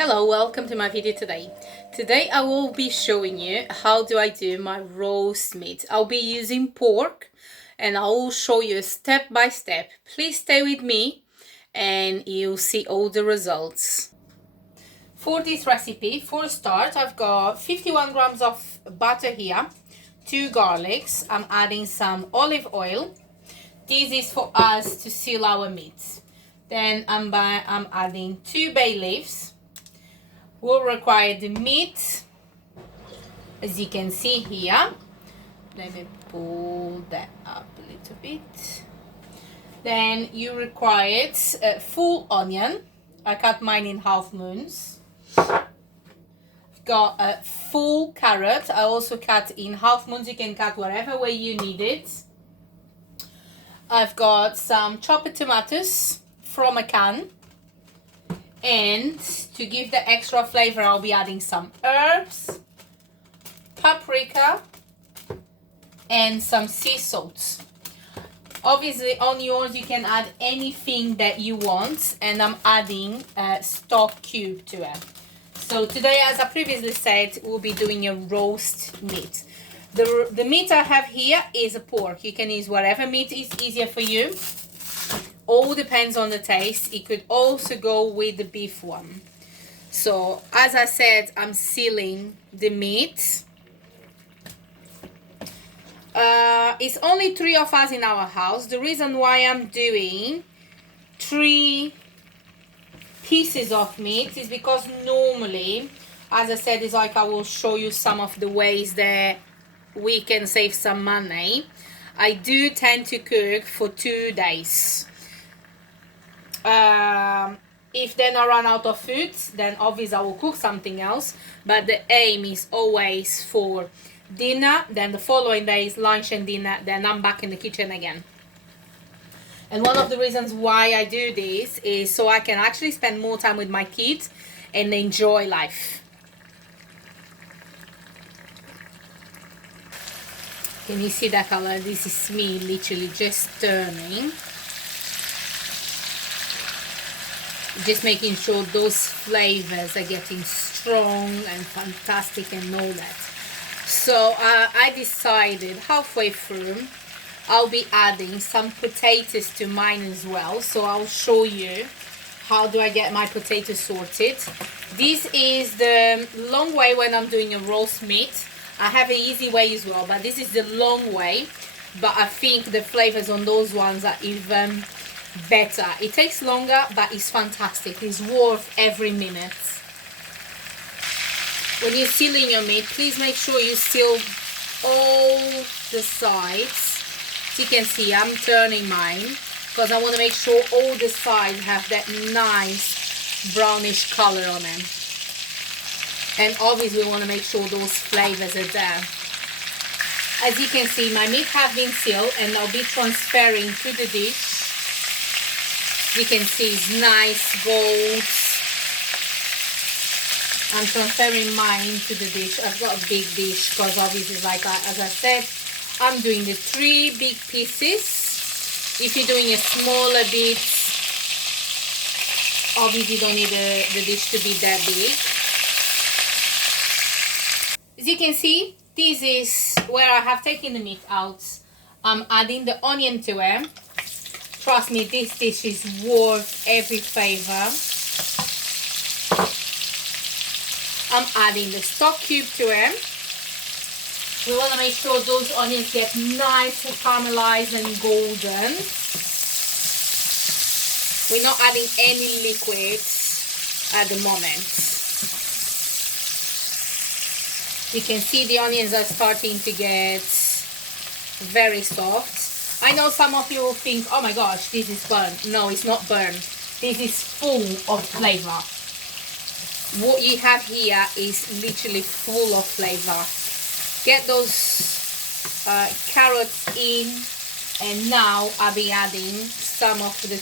Hello, welcome to my video today. Today I will be showing you how do I do my roast meat. I'll be using pork and I will show you step by step. Please stay with me and you'll see all the results. For this recipe, for a start, I've got 51 grams of butter here, 2 garlics. I'm adding some olive oil. This is for us to seal our meat. Then I'm adding 2 bay leaves. Will require the meat, as you can see here. Let me pull that up a little bit. Then you require a full onion. I cut mine in half moons. I've got a full carrot. I also cut in half moons. You can cut whatever way you need it. I've got some chopped tomatoes from a can. And to give the extra flavor, I'll be adding some herbs, paprika, and some sea salt. Obviously, on yours, you can add anything that you want, and I'm adding a stock cube to it. So today, as I previously said, we'll be doing a roast meat. The meat I have here is a pork. You can use whatever meat is easier for you. All depends on the taste. It could also go with the beef one. So as I said, I'm sealing the meat. It's only 3 of us in our house. The reason why I'm doing 3 pieces of meat is because normally, as I said, it's like I will show you some of the ways that we can save some money. I do tend to cook for 2 days. If then I run out of food, then obviously I will cook something else, but the aim is always for dinner, then the following day is lunch and dinner, then I'm back in the kitchen again. And one of the reasons why I do this is so I can actually spend more time with my kids and enjoy life. Can you see that color? This is me literally just turning. Just making sure those flavors are getting strong and fantastic and all that. So I decided halfway through I'll be adding some potatoes to mine as well. So I'll show you how do I get my potatoes sorted. This is the long way when I'm doing a roast meat. I have an easy way as well, but this is the long way. But I think the flavors on those ones are even better. It takes longer, but it's fantastic. It's worth every minute. When you're sealing your meat, please make sure you seal all the sides. As you can see, I'm turning mine because I want to make sure all the sides have that nice brownish color on them. And obviously we want to make sure those flavors are there. As you can see, my meat have been sealed and I'll be transferring to the dish. You can see it's nice gold. I'm transferring mine to the dish. I've got a big dish because obviously, as I said, I'm doing the 3 big pieces. If you're doing a smaller bit, obviously you don't need the dish to be that big. As you can see, this is where I have taken the meat out. I'm adding the onion to it. Trust me, this dish is worth every flavor. I'm adding the stock cube to it. We want to make sure those onions get nice and caramelized and golden. We're not adding any liquids at the moment. You can see the onions are starting to get very soft. I know some of you will think, oh my gosh, this is burnt. No, it's not burnt. This is full of flavor. What you have here is literally full of flavor. Get those carrots in, and now I'll be adding some of the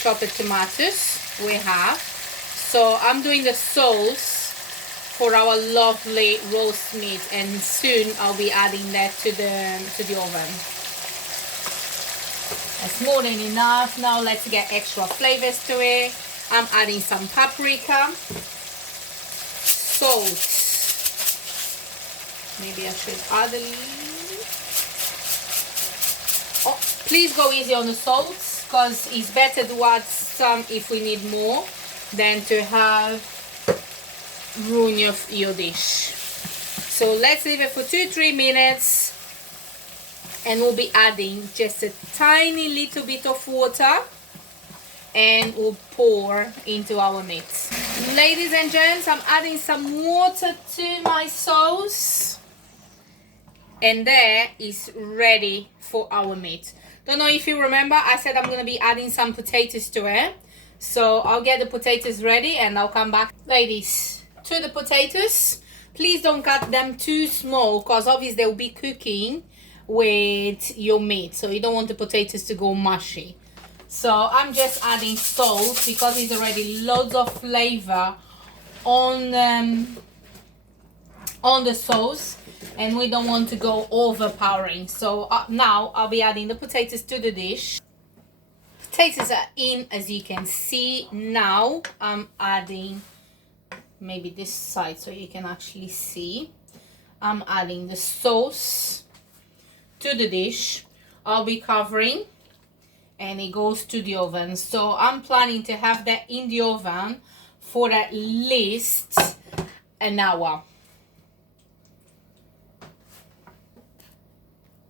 chopped tomatoes we have. So I'm doing the sauce for our lovely roast meat, and soon I'll be adding that to the oven. That's more than enough. Now let's get extra flavors to it. I'm adding some paprika, salt. Maybe I should add a little. Oh, please go easy on the salt, because it's better to add some if we need more than to have ruin your dish. So let's leave it for 2-3 minutes, and we'll be adding just a tiny little bit of water, and we'll pour into our meat. Ladies and gents, I'm adding some water to my sauce, and there is ready for our meat. Don't know if you remember, I said I'm going to be adding some potatoes to it. So I'll get the potatoes ready and I'll come back. Ladies, to the potatoes, please don't cut them too small, because obviously they'll be cooking with your meat, so you don't want the potatoes to go mushy. So I'm just adding salt because there's already loads of flavor on the sauce, and we don't want to go overpowering. So now I'll be adding the potatoes to the dish. Potatoes are in, as you can see. Now I'm adding, maybe this side so you can actually see, I'm adding the sauce to the dish. I'll be covering, and it goes to the oven. So I'm planning to have that in the oven for at least an hour.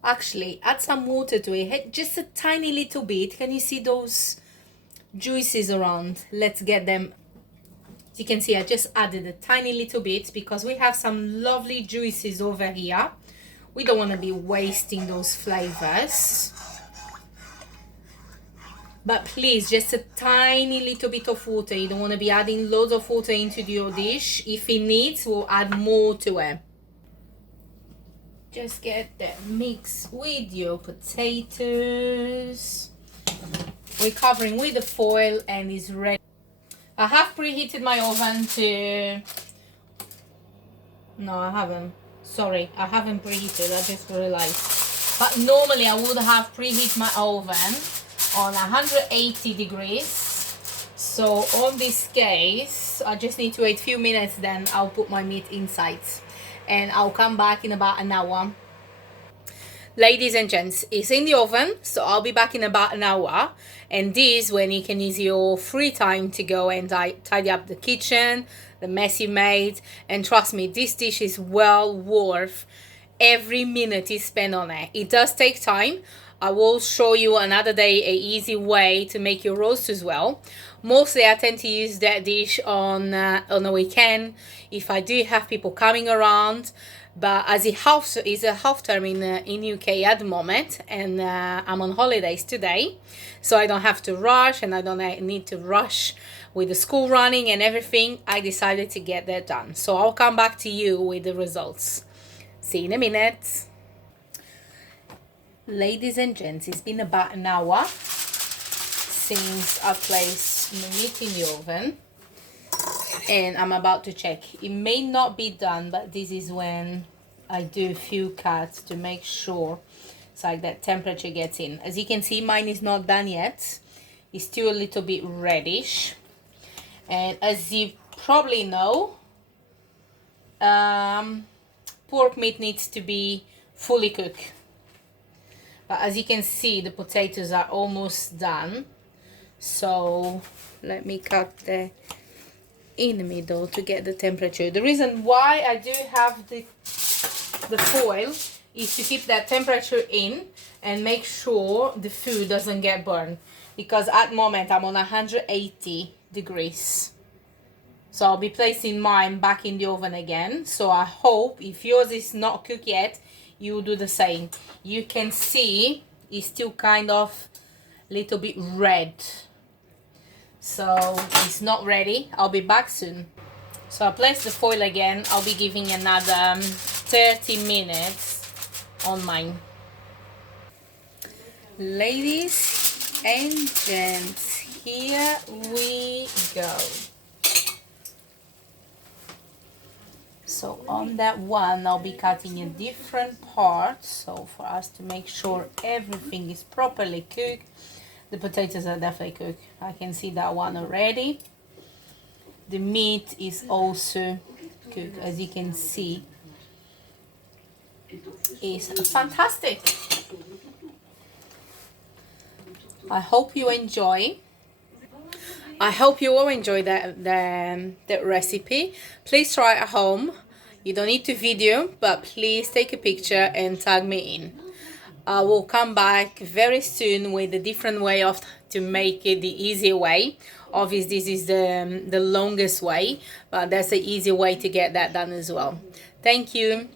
Actually, add some water to it, just a tiny little bit. Can you see those juices around? Let's get them. As you can see, I just added a tiny little bit because we have some lovely juices over here. We don't want to be wasting those flavors. But please, just a tiny little bit of water. You don't want to be adding loads of water into your dish. If it needs, we'll add more to it. Just get that mix with your potatoes. We're covering with the foil and it's ready. I have preheated my oven to... No, I haven't. Sorry, I haven't preheated. I just realized. But normally I would have preheated my oven on 180 degrees. So on this case, I just need to wait a few minutes, then I'll put my meat inside. And I'll come back in about an hour. Ladies and gents, it's in the oven, so I'll be back in about an hour. And this when you can use your free time to go and tidy up the kitchen, the mess you made. And trust me, this dish is well worth every minute you spend on it. It does take time. I will show you another day an easy way to make your roast as well. Mostly I tend to use that dish on a weekend if I do have people coming around. But as it is a half term in UK at the moment, and I'm on holidays today, so I don't have to rush and I don't need to rush with the school running and everything. I decided to get that done. So I'll come back to you with the results. See you in a minute. Ladies and gents, it's been about an hour since I placed the meat in the oven, and I'm about to check. It may not be done, but this is when I do a few cuts to make sure it's like that temperature gets in. As you can see, mine is not done yet. It's still a little bit reddish, and as you probably know, pork meat needs to be fully cooked. But as you can see, the potatoes are almost done. So let me cut the in the middle to get the temperature. The reason why I do have the foil is to keep that temperature in and make sure the food doesn't get burned. Because at the moment I'm on 180 degrees. So I'll be placing mine back in the oven again. So I hope if yours is not cooked yet, you do the same. You can see it's still kind of little bit red, so it's not ready. I'll be back soon. So I place the foil again. I'll be giving another 30 minutes on mine. Ladies and gents, here we go. So on that one, I'll be cutting in different parts, so for us to make sure everything is properly cooked. The potatoes are definitely cooked. I can see that one already. The meat is also cooked, as you can see. It's fantastic. I hope you enjoy. I hope you all enjoy that recipe. Please try at home. You don't need to video, but please take a picture and tag me in. I will come back very soon with a different way of to make it the easier way. Obviously, this is the longest way, but that's the easy way to get that done as well. Thank you.